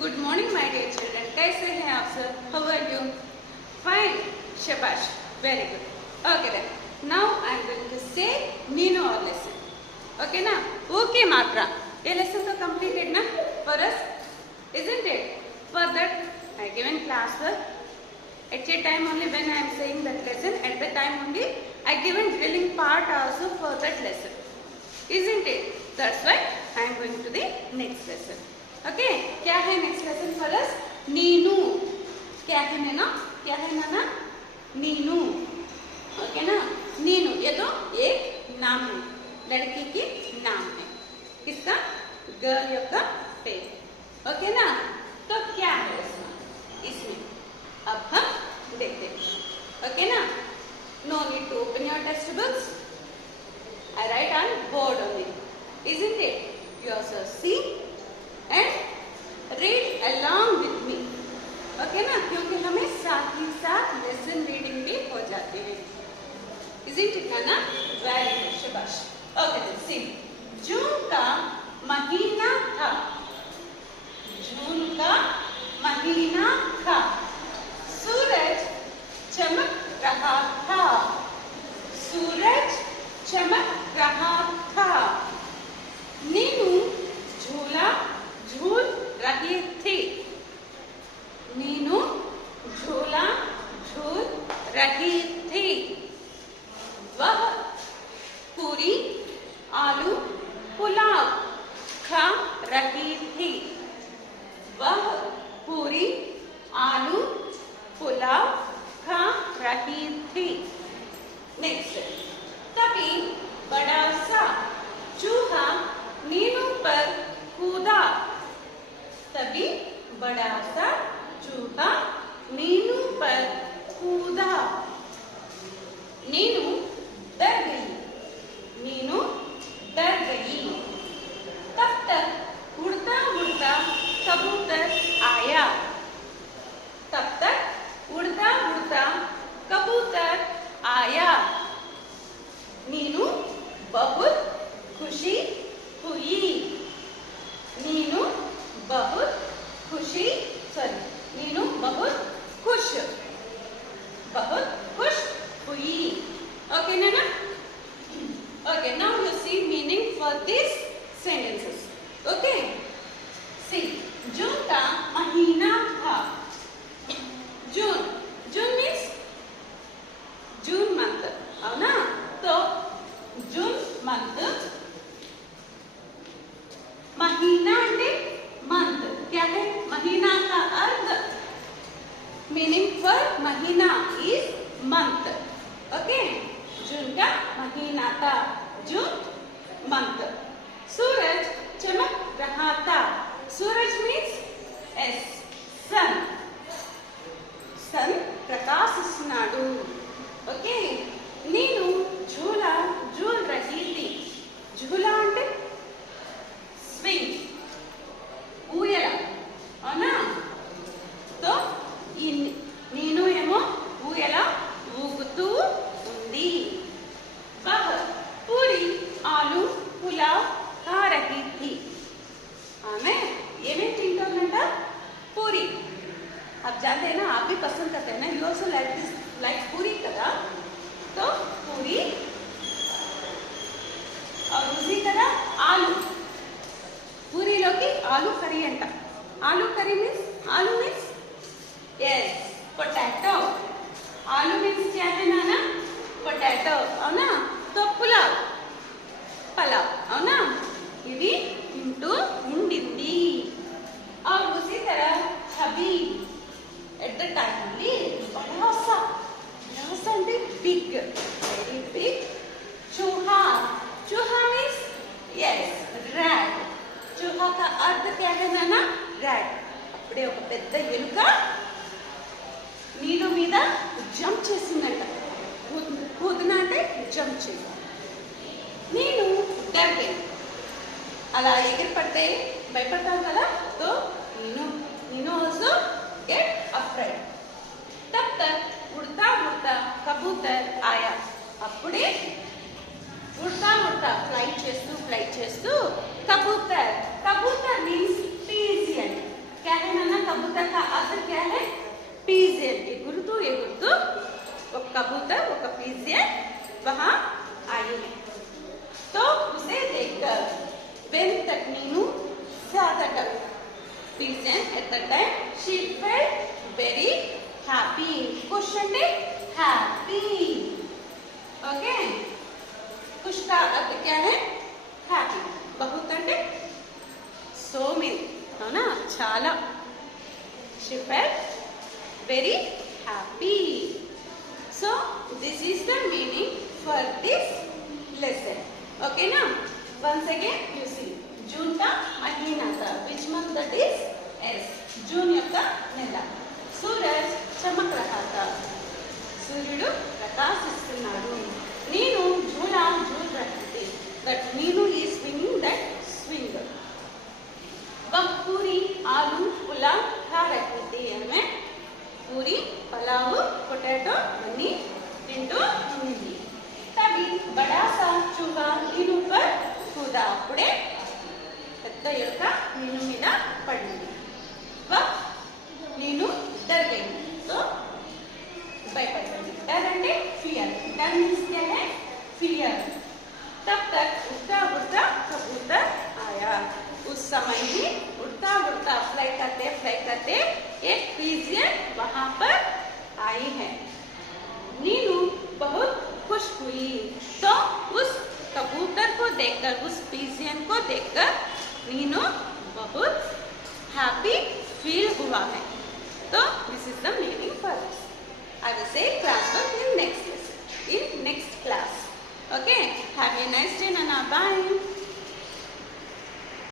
Good morning, my dear children. कैसे हैं आप सब? How are you? Fine. Shabash. Very good. Okay then. Now I am going to say Nino our lesson. Okay na? Okay Matra. ये lesson तो completed ना for us, isn't it? For that I given class work. At a time only when I am saying that lesson, at the time only I given drilling part also for that lesson, isn't it? That's why I am going to the next lesson. Okay क्या है next lesson for us? Neenu. क्या है नैना? क्या है नाना? Neenu. Okay ना? नीनू ये तो एक नाम है, लड़की की नाम है. किसका? गर्ल యొక్క పేరు. ओके ना? तो क्या है इसमें अब हम देखते हैं. ओके ना? No need to open your text books. I write on board only, isn't it? You also see and read along with me. Okay ना? क्योंकि हमें साथ ही साथ लेसन रीडिंग भी हो जाते हैं. Isn't it Nana? Very good. शाबाश. Okay then see. जून का महीना था. जून का महीना था. सूरज चमक रहा था. सूरज चमक रहा था. नीनू झूला झूल रही थी. नीनू झूला झूल रही थी. वह पूरी आलू पुलाव खा रही थी. वह पूरी आलू पुलाव खा रही थी. नेक्स्ट. तभी बड़ा सा चूहा नीनू पर कूदा. तभी बड़ा सा चूहा नीनू पर कूदा. नीनू डर गई. नीनू डर गई. तब तक उड़ता उड़ता कबूतर आया. तब तक उड़ता उड़ता कबूतर आया. नीनू बहुत खुशी हुई. नीनू बहुत खुशी नीनू बहुत खुश हुई. ओके ना? Okay now you see meaning for this sentences. Okay see. जून का महीना था. जून. जून मीन्स जून मंथ. అవునా? तो जून मंथ. महीना అంటే मंथ. क्या है महीना का अर्थ? मीनिंग फॉर महीना इज मंथ. ओके. जून का महीना था. June month. सूरज चमक रहा था. सूरज मीन्स एस सन. सन ప్రకాశిస్తున్నాడు. ఓకే. నేను झूला झूल रही थी. झूला అంటే స్వింగ్, ఊయల. అవునా? तो నేను ఏమో ఊయల ఊగుతూ ఉంది. वह पूरी आलू पुलाव खा रही थी. ఆమె ఏమేం తింటోందంట? పూరి. आप जानते हैं ना, आप भी पसंद करते हैं ना, you also like this, like पूरी కదా. तो पूरी और उसी तरह आलू. పూరీలోకి ఆలూ కర్రీ అంట. Aloo curry means aloo means yes potato. Aloo means क्या है नाना? పొటాటో. అవునా? तो పులావ్ పలావ్. అవునా? ఇది తింటూ ఉండింది. और उसी तरह अभी at the time only बड़ा सा అంటే big, very big चूहा. चूहा means yes rat. चूहा का अर्थ क्या है नाना? rat. అప్పుడే ఒక పెద్ద ఎలుక నీళ్ళు మీద జంప్ చేసిందంట. కూతున అంటే జంప్ చేయడం. నేను డర్ గई. అలా ఎగిరి పడితే భయపడతాను కదా. तो नीनू also get afraid. तब तक उड़ता उड़ता कबूतर आया. అప్పుడే उड़ता उड़ता फ्लाइट చేస్తూ कबूतर. कबूतर मीन्स pigeon. क्या है pigeon ఎగురుతూ ఎగురుతూ ఒక कबूतर ఒక pigeon वहां आई है तो उसे देखकर when तक नीनू ज्यादा कर pigeon at the time she felt very happy खुश అంటే happy ओके खुश का अर्थ क्या है happy बहुत అంటే so many అవునా చాలా she felt very happy so this is the meaning for this lesson okay now once again you see जून का महीना था which month that is S जून యొక్క నెల सूरज चमक रहा था సూర్యుడు ప్రకాశిస్తున్నాడు నేను झूला झूल रही थी that Neenu is swinging that swing वह पूरी आलू पुलाव खा रही थी हमें पूरी पुलाव पोटैटो बनी तिंटू ఉంది तभी बड़ा सा चूहा नीनू पर कूदा అప్పుడే పెద్ద యొక్క नीनू మీద పడింది वह नीनू डर गई तो भयपड़ी डर అంటే फियर डर मीन्स क्या है फियर तब तक उड़ता उड़ता कबूतर आया उस समय ही उड़ता उड़ता फ्लाई करते एक पिजियन वहां पर आई है नीनू बहुत खुश हुई तो उस कबूतर को देखकर उस पिजियन को देखकर नीनू बहुत हैप्पी फील हुआ है तो this is the meaning for this I will say class work in next lesson in next class okay have a nice day nana bye